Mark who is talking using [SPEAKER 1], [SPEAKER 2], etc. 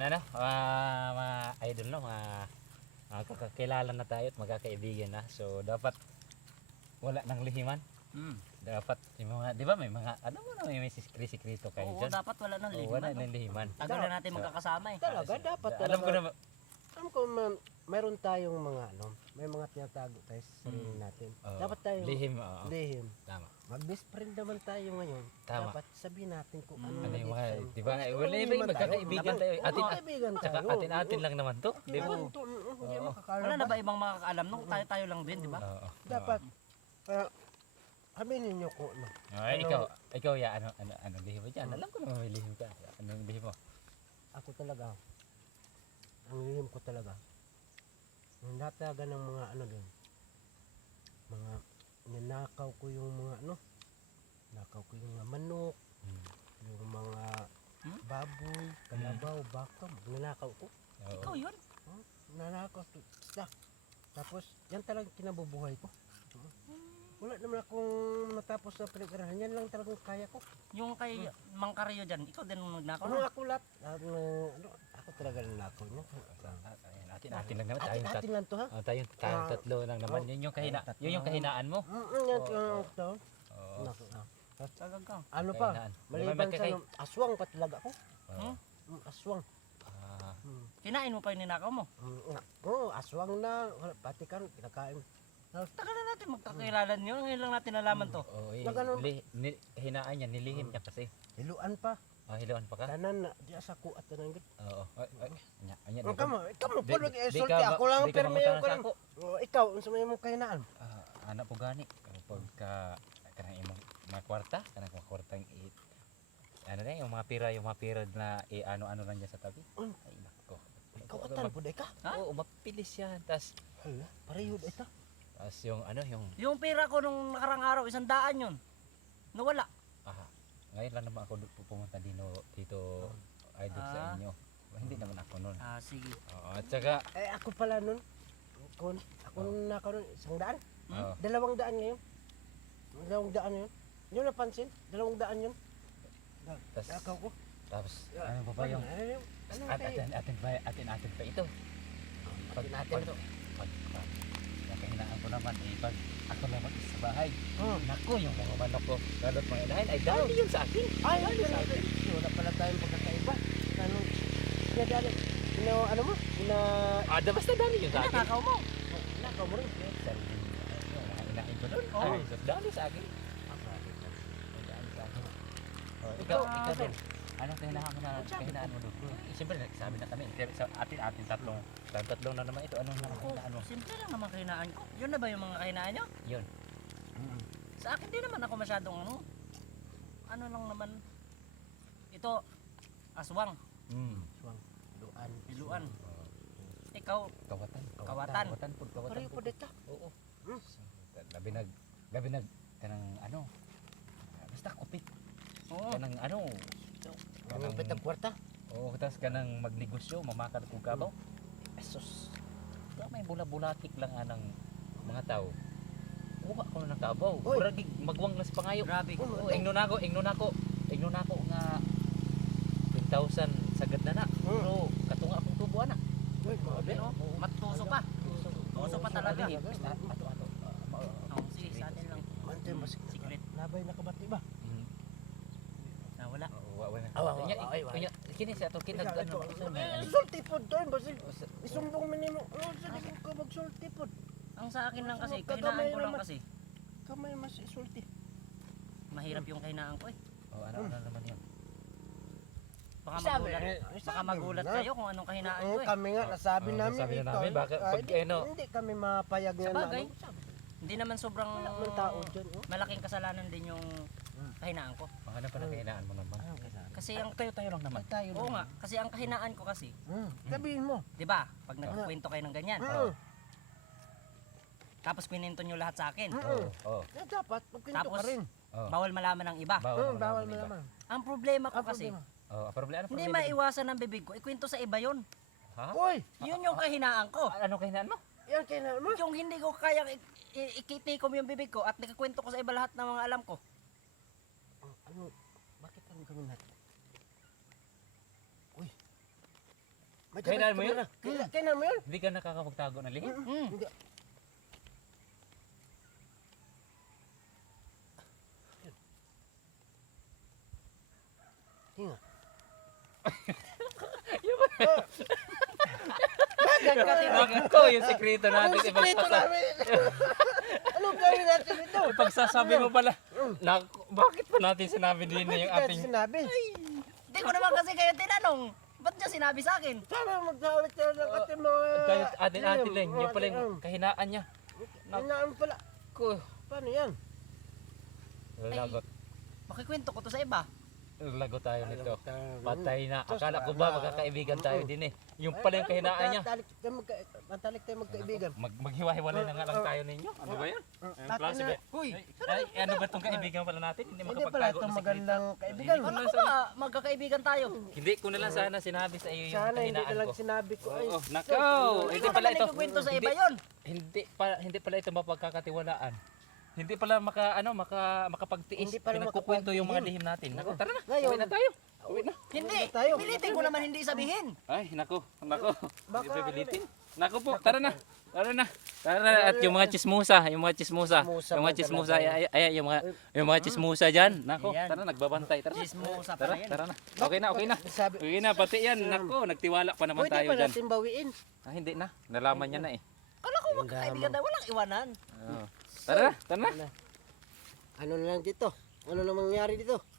[SPEAKER 1] ano, mga idol no, kakakilala na tayo at magkakaibigan na. So dapat wala nang lihiman. Dapat yung mga, di ba may mga, ano mo na may sikreto kayo
[SPEAKER 2] Oo,
[SPEAKER 1] dyan?
[SPEAKER 2] dapat wala nang lihiman.
[SPEAKER 1] Wala nang lihiman.
[SPEAKER 2] Tagal na natin magkakasama eh.
[SPEAKER 3] Talaga, dapat talaga.
[SPEAKER 1] Alam ko na,
[SPEAKER 3] Alam ko, mayroon tayong mga may mga tinatago tayo sa sarili natin. Dapat tayong
[SPEAKER 1] lihim.
[SPEAKER 3] lihim.
[SPEAKER 1] Tama.
[SPEAKER 3] Mag-best friend naman tayo ngayon.
[SPEAKER 1] Tama.
[SPEAKER 3] Dapat sabihin natin kung ano
[SPEAKER 1] Ano yung mga,
[SPEAKER 3] nag-exam.
[SPEAKER 1] di ba? Wala yung magkakaibigan tayo.
[SPEAKER 3] Magkakaibigan tayo.
[SPEAKER 1] Tsaka atin lang naman to, di ba?
[SPEAKER 3] Hindi makakala
[SPEAKER 2] Wala na ba ibang makakaalam nung tayo lang din, di ba?
[SPEAKER 1] Oo.
[SPEAKER 3] Dapat, aminin nyo ko, no?
[SPEAKER 1] Ay, ikaw ya, ano lihim mo dyan? Alam ko naman may lihim ka. Ano yung lihim mo?
[SPEAKER 3] Ako talaga, ang lihim ko talaga, yung nataga ng mga ano din, mga ninakaw ko yung mga nakaw ko yung mga manok, yung mga baboy, kalabaw, baka, ninakaw ko.
[SPEAKER 1] Oo.
[SPEAKER 2] Ikaw yun.
[SPEAKER 3] Nanakaw ko. Tapos, yan talagang kinabubuhay ko. Wala naman akong natapos sa pinag-aralan. Yan lang talagang kaya ko.
[SPEAKER 2] Yung kay Mang Carrillo dyan, ikaw din nung nagnakaw.
[SPEAKER 3] Ano ako lahat? Ako talaga nanakaw niya.
[SPEAKER 1] Atin lang naman. Tayong
[SPEAKER 3] Atin lang to ha?
[SPEAKER 1] tayong tatlo lang naman. Yun yung kahinaan mo.
[SPEAKER 3] Yan ito.
[SPEAKER 1] Oo.
[SPEAKER 2] Sagag ka.
[SPEAKER 3] Ano pa?
[SPEAKER 1] Kahinaan.
[SPEAKER 3] Maliban sa aswang pa talaga ako.
[SPEAKER 1] Oo.
[SPEAKER 3] Aswang.
[SPEAKER 2] Kinain mo pa yung ninakaw mo.
[SPEAKER 3] Oo, aswang na. Pati ka kinakain.
[SPEAKER 2] Tagal na natin magkakilala niyo. Ngayon lang natin nalaman to.
[SPEAKER 1] Oo,
[SPEAKER 3] Nagano-
[SPEAKER 1] kahinaan niya, nilihim niya kasi.
[SPEAKER 3] Hiluan pa.
[SPEAKER 1] Hiluan pa ka?
[SPEAKER 3] Tanan na. Di asa ko at tanan gid.
[SPEAKER 1] Oo. Anya.
[SPEAKER 3] Ikaw mo pa
[SPEAKER 1] Di-
[SPEAKER 3] nag-esulti.
[SPEAKER 1] di ka-
[SPEAKER 3] Ako lang
[SPEAKER 1] di ka
[SPEAKER 3] pero
[SPEAKER 1] mamutangan
[SPEAKER 3] may
[SPEAKER 1] sa ako.
[SPEAKER 3] ikaw, unsa may mong kahinaan?
[SPEAKER 1] Anak po gani. Pagka kanang imong mga kwarta, kanang mga kwartang ano na yung mga pira na ano lang niya sa tabi. Ay nako.
[SPEAKER 3] Ikaw atan pud ka?
[SPEAKER 1] Oo, mapilis yan. Tas
[SPEAKER 3] Hala, pareho ita.
[SPEAKER 1] yung
[SPEAKER 2] Yung pera ko nung nakarang araw, 100 yun. Nawala.
[SPEAKER 1] ngayon lang naman ako pumunta dito idol sa inyo. Hindi naman ako noon.
[SPEAKER 2] Sige.
[SPEAKER 1] Oo, at saka
[SPEAKER 3] Ako pala nun. Ako nakaw nun, 100.
[SPEAKER 1] oo.
[SPEAKER 3] 200 ngayon. 200 yun. Yung napansin, 200 yun.
[SPEAKER 1] Tas-
[SPEAKER 3] Nakaw ko.
[SPEAKER 1] Tapos ano pa ba yung atin pa ito. Atin ito. Kahinaan ko naman pag ako naman sa bahay. Nako yung mga manok ko. Galot mga inahin ay dali yun sa akin.
[SPEAKER 3] Ay, wala pala tayong pagkakaiba. Dali. Ano mo?
[SPEAKER 1] Basta dali yun sa akin.
[SPEAKER 2] Ninakaw mo.
[SPEAKER 3] Nakaw mo rin.
[SPEAKER 1] Inahin ko doon.
[SPEAKER 2] Oo.
[SPEAKER 1] Ay, so dali sa akin. Dali sa akin. Ikaw din. Ano kahinaan mo doon? Siyempre nagsabi na kami. Pero sa atin tatlong na naman ito. Anong kahinaan mo?
[SPEAKER 2] Simple lang naman kahinaan ko. Yun na ba yung mga kahinaan nyo?
[SPEAKER 1] Yun.
[SPEAKER 2] Sa akin din naman ako masyadong ano lang naman. Ito, aswang.
[SPEAKER 3] Luan.
[SPEAKER 2] Biluan. Ikaw,
[SPEAKER 1] Kawatan.
[SPEAKER 2] Kawatan.
[SPEAKER 3] Pareho po dito.
[SPEAKER 1] Oo. Gabi nag kanang ano. Basta kupit.
[SPEAKER 2] oo.
[SPEAKER 1] Kanang ano.
[SPEAKER 3] Ang petang kwarta.
[SPEAKER 1] Oo, tapos kanang magnegosyo, mamakal kong kabaw. Esos. May bula-bulatik lang anang mga tao. Uwa ko na ng kabaw.
[SPEAKER 3] Oy.
[SPEAKER 1] Murag magwang nas pangayo.
[SPEAKER 2] Grabe.
[SPEAKER 1] Oo, ingnon ako nga 10,000 sagad na na. Pero katunga akong tubo na.
[SPEAKER 3] Uy,
[SPEAKER 2] Grabe, no? Matuso pa. Tuso pa talaga.
[SPEAKER 1] Ato.
[SPEAKER 2] Sige, sa atin lang.
[SPEAKER 3] Mante mas
[SPEAKER 2] Secret.
[SPEAKER 3] labay nakabati ba?
[SPEAKER 2] Nawala.
[SPEAKER 1] Kanya kini sa ato kinag ano.
[SPEAKER 3] Sulti pod to, basi isumbong mo nimo. Sa likod ko magsulti pod.
[SPEAKER 2] Ang sa akin lang kasi,
[SPEAKER 3] Kagamay
[SPEAKER 2] kahinaan ko lang
[SPEAKER 3] naman.
[SPEAKER 2] kasi.
[SPEAKER 3] Kamay mas isulti.
[SPEAKER 2] Mahirap yung kahinaan ko eh.
[SPEAKER 1] Ano naman 'yun?
[SPEAKER 2] Baka magulat kayo kung anong kahinaan ko eh.
[SPEAKER 3] Kami nga nasabi namin
[SPEAKER 1] nasabi na
[SPEAKER 3] ikaw.
[SPEAKER 1] namin, baka pag ano.
[SPEAKER 3] Hindi kami mapayag
[SPEAKER 2] Sa
[SPEAKER 3] nga
[SPEAKER 2] bagay, hindi naman sobrang
[SPEAKER 3] Wala man tao dyan.
[SPEAKER 2] malaking kasalanan din yung kahinaan ko.
[SPEAKER 1] Ano pa na kahinaan mo naman?
[SPEAKER 2] Kasi ang
[SPEAKER 1] Tayo lang naman.
[SPEAKER 3] Tayo
[SPEAKER 2] Oo nga, kasi ang kahinaan ko kasi,
[SPEAKER 3] Sabihin mo.
[SPEAKER 2] 'di ba? Pag nagkwento kayo ng ganyan, tapos kwento nyo lahat sa akin.
[SPEAKER 1] Oo.
[SPEAKER 3] Dapat magkwento
[SPEAKER 2] Tapos,
[SPEAKER 3] ka rin.
[SPEAKER 2] bawal malaman ng iba.
[SPEAKER 3] Bawal mo naman.
[SPEAKER 2] Ang problema ko kasi,
[SPEAKER 1] Problema
[SPEAKER 2] hindi maiwasan ng bibig ko, ikwento sa iba yon.
[SPEAKER 1] Ha?
[SPEAKER 3] Uy!
[SPEAKER 2] Yun yung kahinaan ko.
[SPEAKER 1] Ano kahinaan mo?
[SPEAKER 3] Yan kaya mo.
[SPEAKER 2] Yung hindi ko kaya ikitikom yung bibig ko at nakakwento ko sa iba lahat ng mga alam ko.
[SPEAKER 3] Ano? Bakit ang gawin natin? Uy!
[SPEAKER 1] Kailan mo yun?
[SPEAKER 3] Kailan mo yun?
[SPEAKER 1] Hindi ka nakakapagtago ng lihim?
[SPEAKER 3] Hindi. Tinga. Bakit ka tinga?
[SPEAKER 1] Ako yung sekreto natin.
[SPEAKER 3] Anong sikreto namin? Anong gawin natin ito?
[SPEAKER 1] Pagsasabi mo pala, bakit pa natin sinabi din na yung
[SPEAKER 3] Bakit
[SPEAKER 1] ating...
[SPEAKER 3] sinabi?
[SPEAKER 2] Hindi ko naman kasi kayo tinanong. Ba't niya sinabi sa akin?
[SPEAKER 3] Sana magsalit tayo ng ating mga...
[SPEAKER 1] Kahit atin-atin lang, yung pala yung kahinaan niya.
[SPEAKER 3] Hinaan pala.
[SPEAKER 1] Ko,
[SPEAKER 3] Paano yan?
[SPEAKER 1] lagot.
[SPEAKER 2] Makikwento ko to sa iba.
[SPEAKER 1] Lagot tayo nito. Patay na. Akala ko ba magkakaibigan tayo din eh. Yung pala yung kahinaan niya.
[SPEAKER 3] Matalik tayo magkaibigan.
[SPEAKER 1] Maghiwa-hiwalay na nga lang tayo ninyo. Ano ba yan? Ang klase ba?
[SPEAKER 2] Huy,
[SPEAKER 1] Ay, ano ba itong kaibigan pala natin? Hindi
[SPEAKER 3] Hindi pala
[SPEAKER 1] makapagtago
[SPEAKER 3] itong
[SPEAKER 1] ng sekreto.
[SPEAKER 3] magandang kaibigan.
[SPEAKER 2] ano ko ba? Magkakaibigan tayo.
[SPEAKER 1] Hindi ko na lang sana sinabi sa iyo yung
[SPEAKER 3] Sana hindi
[SPEAKER 1] kahinaan
[SPEAKER 3] na lang
[SPEAKER 1] ko.
[SPEAKER 3] sinabi ko. Ay,
[SPEAKER 1] Oh, nakaw!
[SPEAKER 2] Hindi
[SPEAKER 1] Hindi
[SPEAKER 2] ko
[SPEAKER 1] pala
[SPEAKER 2] naman
[SPEAKER 1] ito.
[SPEAKER 2] nagkukwento sa
[SPEAKER 1] Hindi-
[SPEAKER 2] iba yon.
[SPEAKER 1] Hindi pala ito mapagkakatiwalaan. Hindi pala makapagtiis.
[SPEAKER 3] Hindi pala
[SPEAKER 1] Pinagkukwento yung mga lihim natin. Nako, tara na.
[SPEAKER 3] Ngayon.
[SPEAKER 1] Uwi na tayo. Uwi na.
[SPEAKER 2] Hindi.
[SPEAKER 3] tayo.
[SPEAKER 2] Pilitin ko naman hindi sabihin.
[SPEAKER 1] Ay, nako.
[SPEAKER 3] Baka
[SPEAKER 1] Pipilitin. Nako po, tara na. Tara na. Tara na. At yung mga chismusa, yung mga chismusa yung mga chismusa diyan. Nako,
[SPEAKER 2] Ayan.
[SPEAKER 1] tara nagbabantay. Tara.
[SPEAKER 2] Chismosa
[SPEAKER 1] Tara,
[SPEAKER 2] pala yan.
[SPEAKER 1] tara na. Okay na.
[SPEAKER 3] sabi,
[SPEAKER 1] Okay na, pati yan. Nako, nagtiwala pa naman
[SPEAKER 3] pwede
[SPEAKER 1] tayo
[SPEAKER 3] pa
[SPEAKER 1] diyan.
[SPEAKER 3] natin bawiin.
[SPEAKER 1] Ah, hindi na. Nalaman niya na eh.
[SPEAKER 2] Kala ko magkakaibigan tayo. Walang iwanan.
[SPEAKER 1] Oo. Tara na.
[SPEAKER 3] Ano na lang dito? Ano na mangyari dito?